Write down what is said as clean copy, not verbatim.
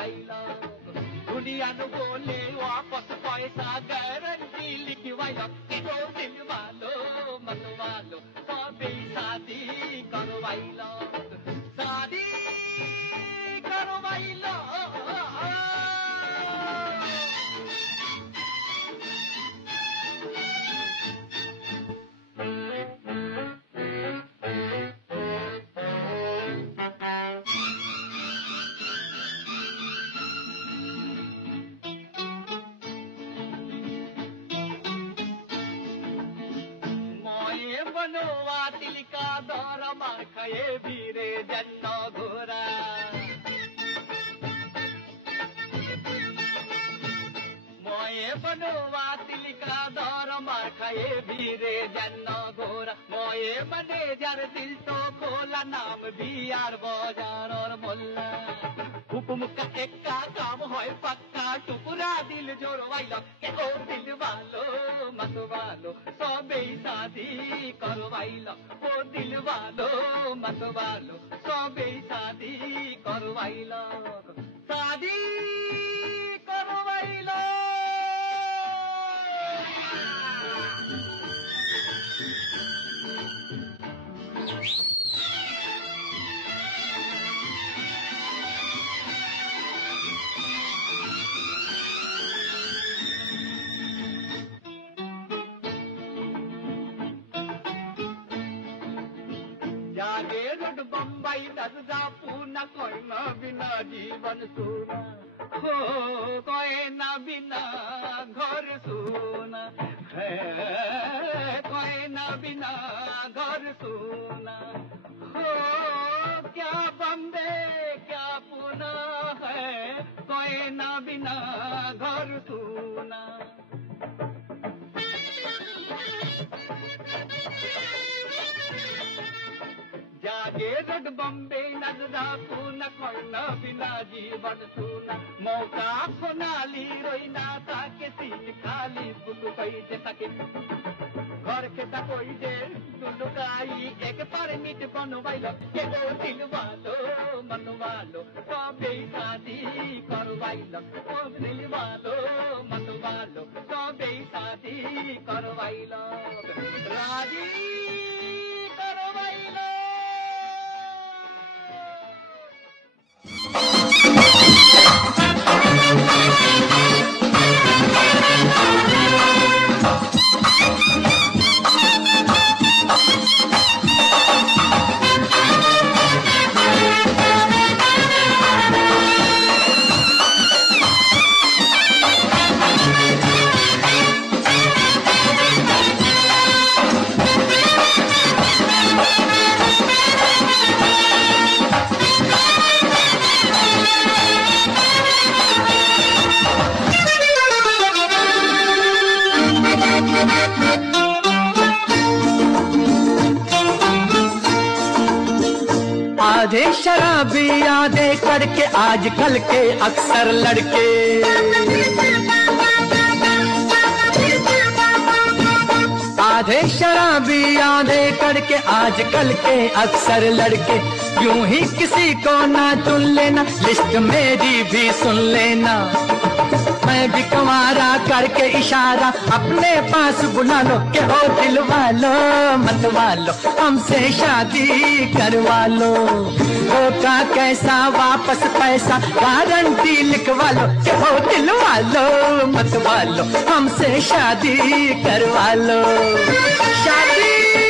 करवाइला दुनिया नु बोले वापस पैसा गारंटी लिखवाइला के ओ दिल वालो मत वालो सबे शादी करवाइला शादी करवाइला बनवा तिलका दौर मार खाए भीरे जन्नो घोरा मोये बनवा तिलका दौर मार खाए भीरे जन्नो घोरा मोये बने जर दिल तो खोला नाम भी यार बाजार और मोल्ला हुकुम का एक्का काम होए पक्का टुकड़ा दिल जोड़वाइलो के ओ दिल वालो मत वालो सबे शादी करवाइलो ओ दिल वालो मत वालो सबे शादी करवाइलो शादी करवाइलो जागे रोड बम्बई दर्जा पूना कोई ना बिना जीवन सुना हो कोई ना बिना घर सुना है कोई ना बिना घर सुना हो क्या बम्बे क्या पूना है कोई ना बिना घर सुना जागे रोड बम्बे नजरा पूना कोना बिना जीवन सुना मौका सोनाली रोइना ताके सीन खाली बुलु कई जे ताके घर के ता कोई जे दुलुकाई एक परमिट बनवाइलो के ओ दिल वालो मन वालो सबे शादी करवाइलो ओ दिल वालो मन वालो सबे शादी करवाइलो राजी करवाइलो आधे शराबी आधे करके आजकल के अक्सर लड़के आधे शराबी आधे करके आजकल के अक्सर लड़के यूं ही किसी को ना चुन लेना लिस्ट मेरी भी सुन लेना मैं भी कुंवारा करके इशारा अपने पास बुला लो के ओ दिल वालो मत वालो हमसे शादी करवा लो होगा कैसा वापस पैसा गारंटी लिखवा लो के ओ दिल वालो मत वालो हमसे शादी करवा लो शादी